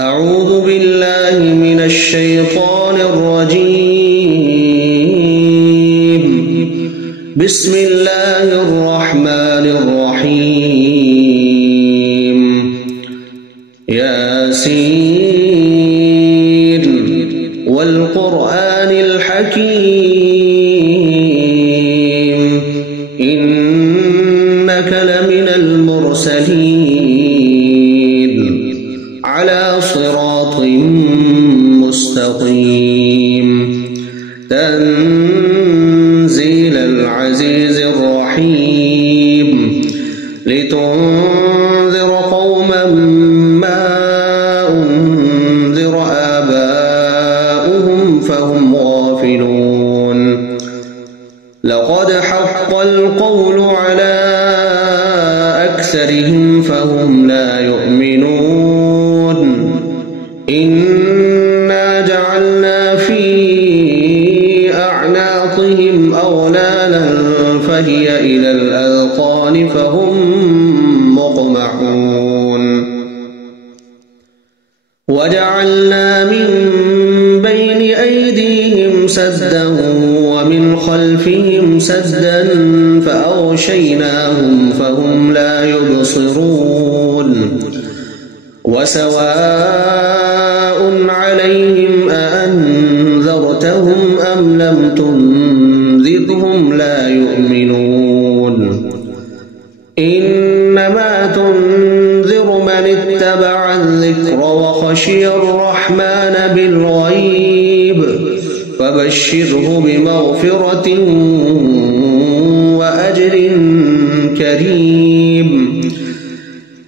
أعوذ بالله من الشيطان الرجيم. بسم الله الرحمن الرحيم. ياسين والقرآن الحكيم إنك لمن المرسلين على صراط مستقيم تنزيل العزيز الرحيم لتنذر قوما ما أنذر آباؤهم فهم غافلون. لقد حق القول على أكثرهم فهم لا يؤمنون. إنا جعلنا في أعناقهم أغلالا فهي إلى الأذقان فهم مقمحون. وجعلنا من بين أيديهم سدا ومن خلفهم سدا فأغشيناهم فهم لا يبصرون. وسواء عليهم أأنذرتهم أم لم تنذرهم لا يؤمنون. إنما تنذر من اتبع الذكر وخشي الرحمن بالغيب فبشره بمغفرة وأجر كريم.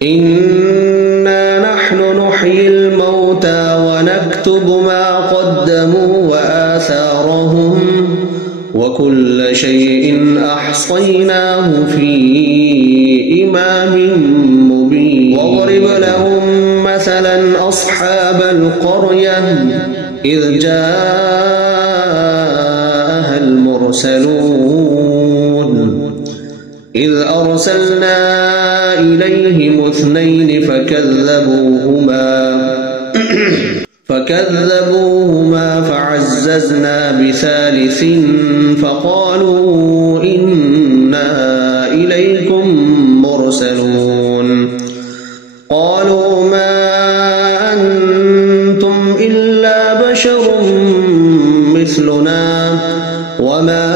إنا نحن نحيي الموتى ونكتب ما قدموا وآثارهم وكل شيء أحصيناه في إمام مبين. واضرب لهم مثلا أصحاب القرية إذ جاءها المرسلون إذ أرسلنا إليهم اثنين فكذبوهما فعززنا بثالث فقالوا إنا إليكم مرسلون. قالوا ما أنتم إلا بشر مثلنا وما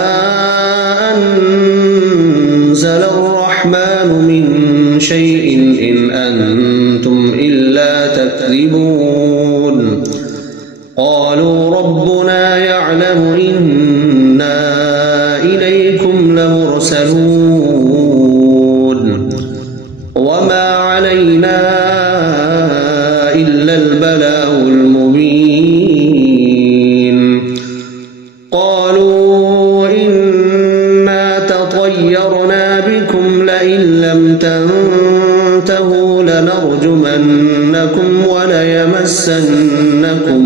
أنزل الرحمن من شيء إن أنتم إلا تكذبون. قالوا ربنا يعلم إنا إليكم لمرسلون وما علينا إلا البلاغ المبين. قالوا إنا تطيرنا بكم لئن لم تنتهوا لنرجمنكم وليمسنكم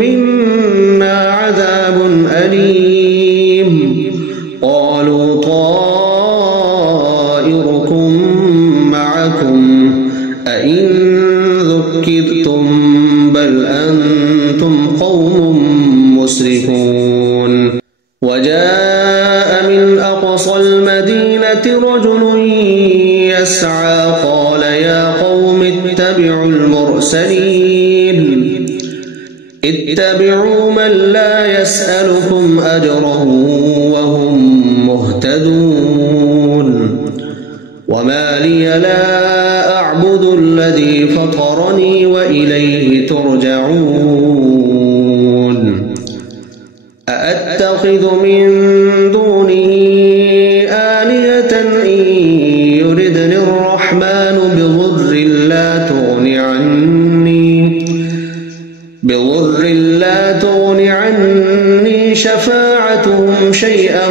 منا عذاب أليم. قالوا طائركم معكم أئن ذكرتم بل أنتم قوم مسرفون. وجاء من أقصى المدينة رجل يسعى قال يا قوم اتبعوا المرسلين اتبعوا من لا يسألكم أجرا وهم مهتدون. وما لي لا أعبد الذي فطرني وإليه ترجعون. أأتخذ من دونه آلهة إن يردني الرحمن بضر لا تغن عني شفاعتهم شيئا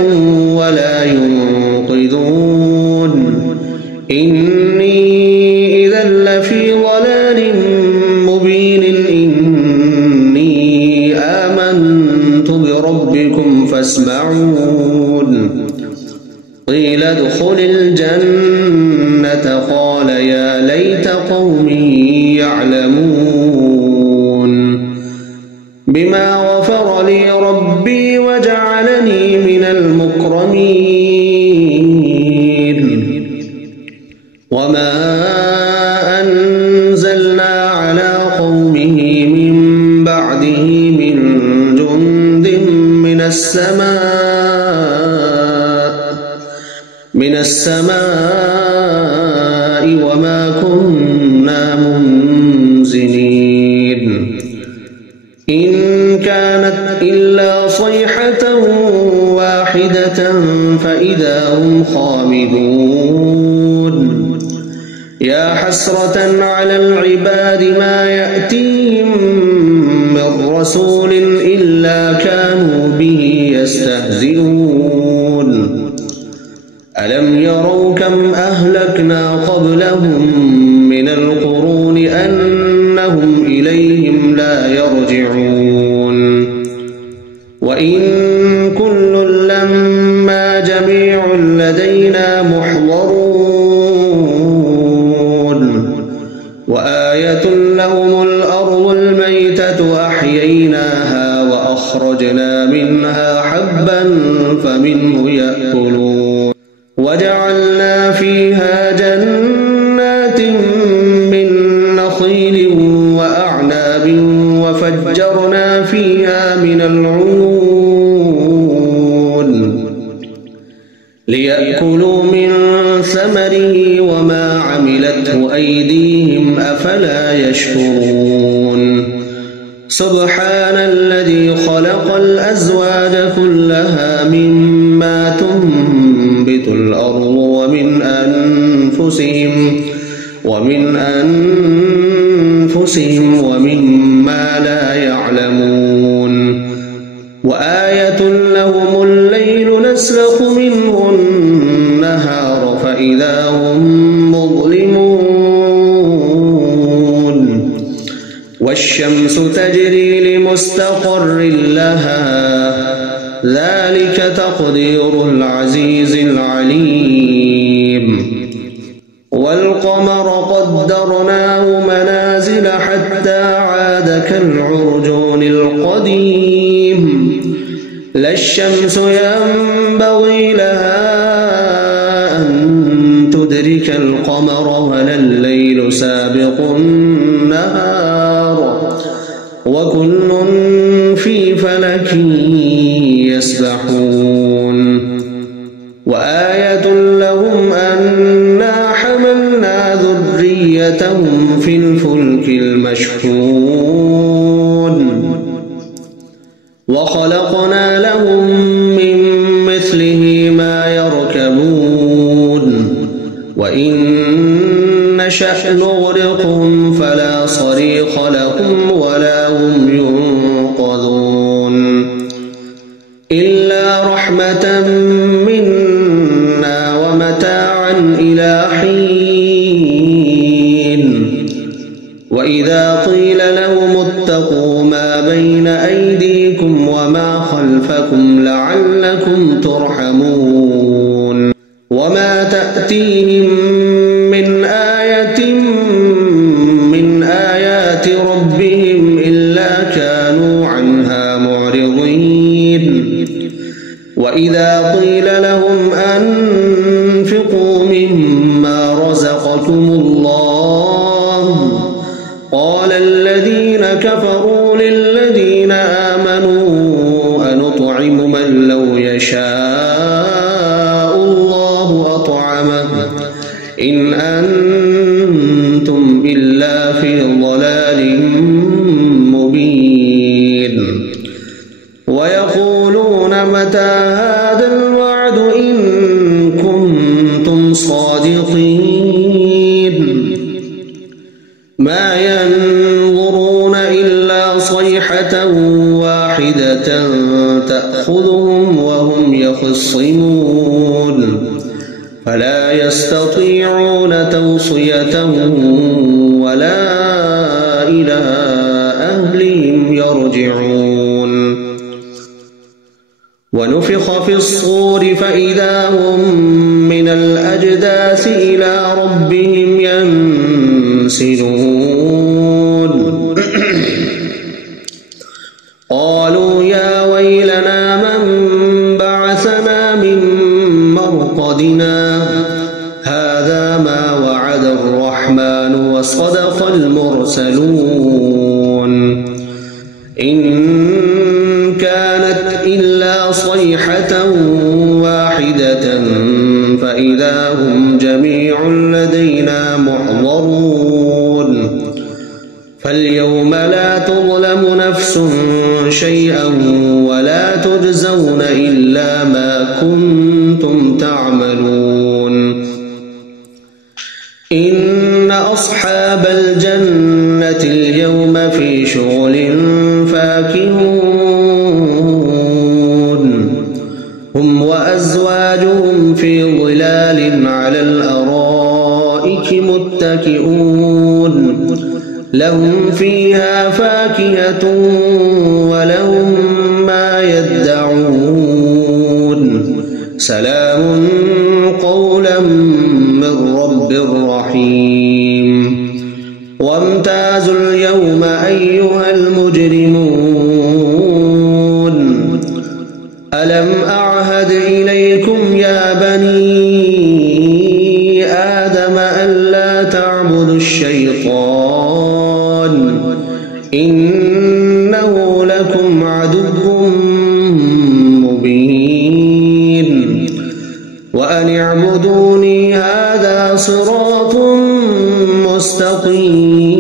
ولا ينقذون. إني إذا لفي ضلال مبين. إني آمنت بربكم فاسمعون. قيل ادخل الجنة قال يا ليت قومي يعلمون بما غفر لي ربي وجعلني من المكرمين وما أنزلنا على قومه من بعده من جند من السماء وما كنا منزلين إن كانت إلا صيحة واحدة فإذا هم خامدون يا حسرة على العباد ما يأتيهم من رسول إلا كانوا به يستهزئون ألم يروا كم أهلكنا قبلهم من القرون أنهم إليهم لا يرجعون وإن كل لما جميع لدينا محضرون وآية لهم الأرض الميتة أحييناها وأخرجنا منها حبا فمنه يأكلون وجعلنا فيها جنات من نخيل وأعناب وفجرنا فيها من العيون ليأكلوا من ثمره وما عملته أيديهم أفلا يشكرون سبحان الذي خلق الأزواج كلها مما تنبت الأرض ومن أنفسهم ومما لا يعلمون وآية لهم الليل نسلخ منه النهار فإذا هم مظلمون والشمس تجري لمستقر لها ذلك تقدير العزيز العليم والقمر قدرناه منازل حتى عاد كالعرجون القديم لا الشمس ينبغي لها أن تدرك القمر ولا الليل سابق النهار وكل في فلك يسبحون وآية لهم أنا حملنا ذريتهم في الفلك المشحون وخلقنا لهم من مثله ما يركبون وإن نشأ نغرقهم فلا صريخ لهم ولا هم ينقذون إلا رحمة منا ومتاعا إلى حين وإذا قيل لهم اتقوا ما بين أيديكم وما خلفكم لعلكم ترحمون وما تأتيهم من آية من آيات ربهم إلا كانوا عنها معرضين وإذا قيل لهم أنفقوا مما رزقكم الله قال الذين كفروا للذين آمنوا أنطعم من لو يشاء الله أطعمه إن أنتم إلا في ضلال مبين ويقولون متى هذا الوعد إن كنتم صادقين ما ينظرون إلا صيحة واحدة تأخذهم وهم يخصمون فلا يستطيعون توصية ولا إلى أهلهم يرجعون ونفخ في الصور فإذا هم من الأجداث إلى ربهم ينسلون قالوا يا ويلنا من بعثنا من مرقدنا هذا ما وعد الرحمن وصدق المرسلون إن كانت إلا صيحة واحدة فإذا هم جميع لدينا محضرون فاليوم لا تظلم نفس شيئا ولا تجزون إلا ما كنتم تعملون إن أصحاب الجنة اليوم في شغل فاكهون هم وأزواجهم في ظلال على الأرائك متكئون لهم فيها فاكهة ولهم ما يدعون سلام قولا من رب رحيم وامتازوا اليوم أيها المجرمون ألم أعهد إليكم يا بني آدم ألا تعبدوا الشيطان إنه لكم عدو مبين وأن اعبدوني هذا صراط مستقيم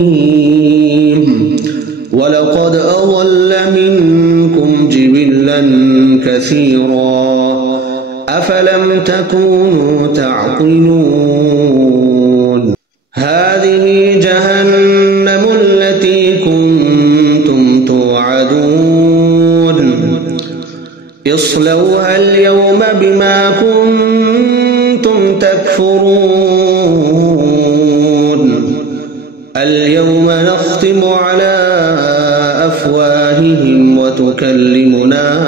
ولقد أضل منكم جبلا كثيرا أفلم تكونوا تعقلون هذه جهنم التي كنتم توعدون اصلوها اليوم بما كنتم تكفرون اليوم نختم على أفواههم وتكلمنا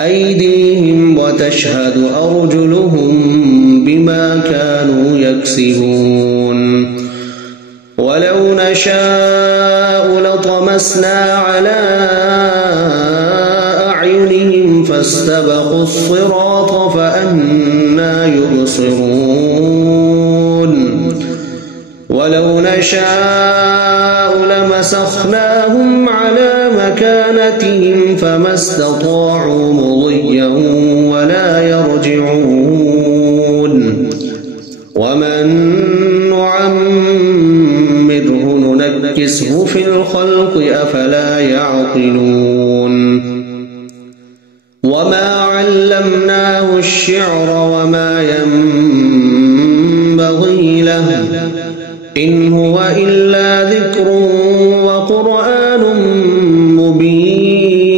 أيديهم وتشهد أرجلهم بما كانوا يكسبون ولو نشاء لطمسنا على أعينهم فاستبقوا الصراط فأنى يبصرون ولو نشاء لمسخناهم على مكانتهم فما استطاعوا مضيا ولا يرجعون ومن نعمره ننكسه في الخلق أفلا يعقلون وما علمناه الشعر وما ينبغي له إن هو إلا ذكر وقرآن مبين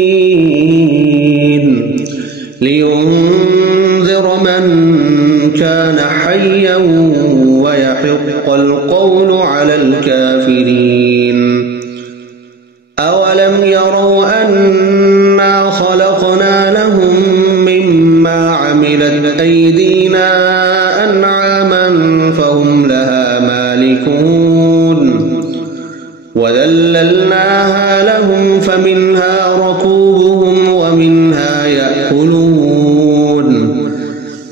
لينذر من كان حيا ويحق القول على الكافرين أولم يروا أنا خلقنا لهم مما عملت أيدينا أنعاما فهم لها مالكون وذللناها لهم فمنها ركوبهم ومنها يأكلون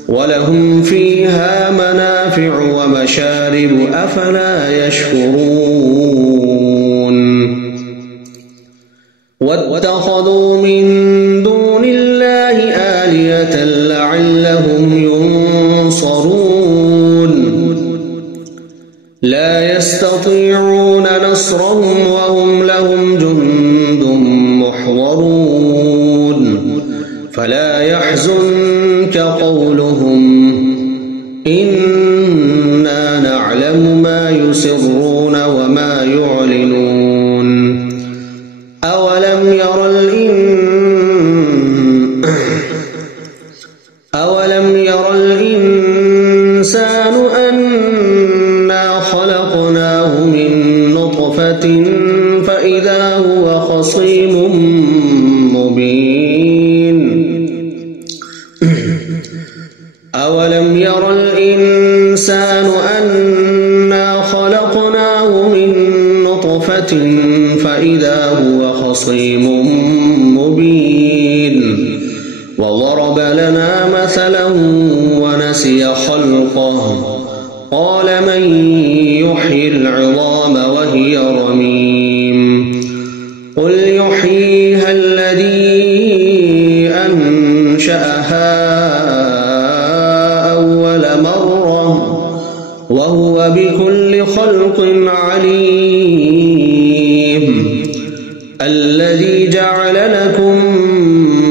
ولهم فيها منافع ومشارب أفلا يشكرون واتخذوا من دون الله آلهة لعلهم ينصرون لا يستطيعون نصرهم وهم لهم جند محضرون فلا يحزنك قولهم إنا نعلم ما يسرون وما يعلنون أولم ير الإنسان أنا خلقناه من نطفة فإذا هو خصيم مبين أولم ير الإنسان أنا خلقناه من نطفة فإذا هو خصيم مبين وضرب لنا مثلا ونسي خلقه قال من يحيي العظام وهي رميم قل يحييها الذي أنشأها أول مرة وهو بكل خلق عليم الذي جعل لكم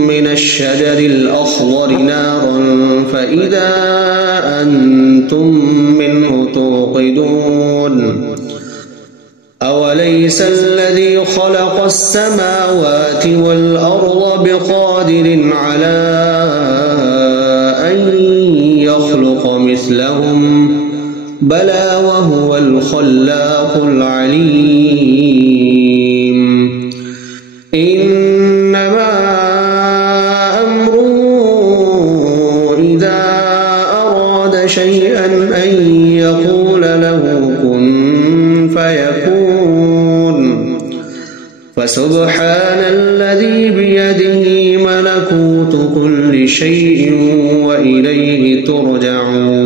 من الشجر الأخضر نارا فإذا أنتم منه توقدون أوليس الذي خلق السماوات والأرض بقادر على أن يخلق مثلهم بلى وهو الخلاق العليم إنما أمره إذا أراد شيئا أن يقول له كن فيكون فسبحان الذي بيده ملكوت كل شيء وإليه ترجعون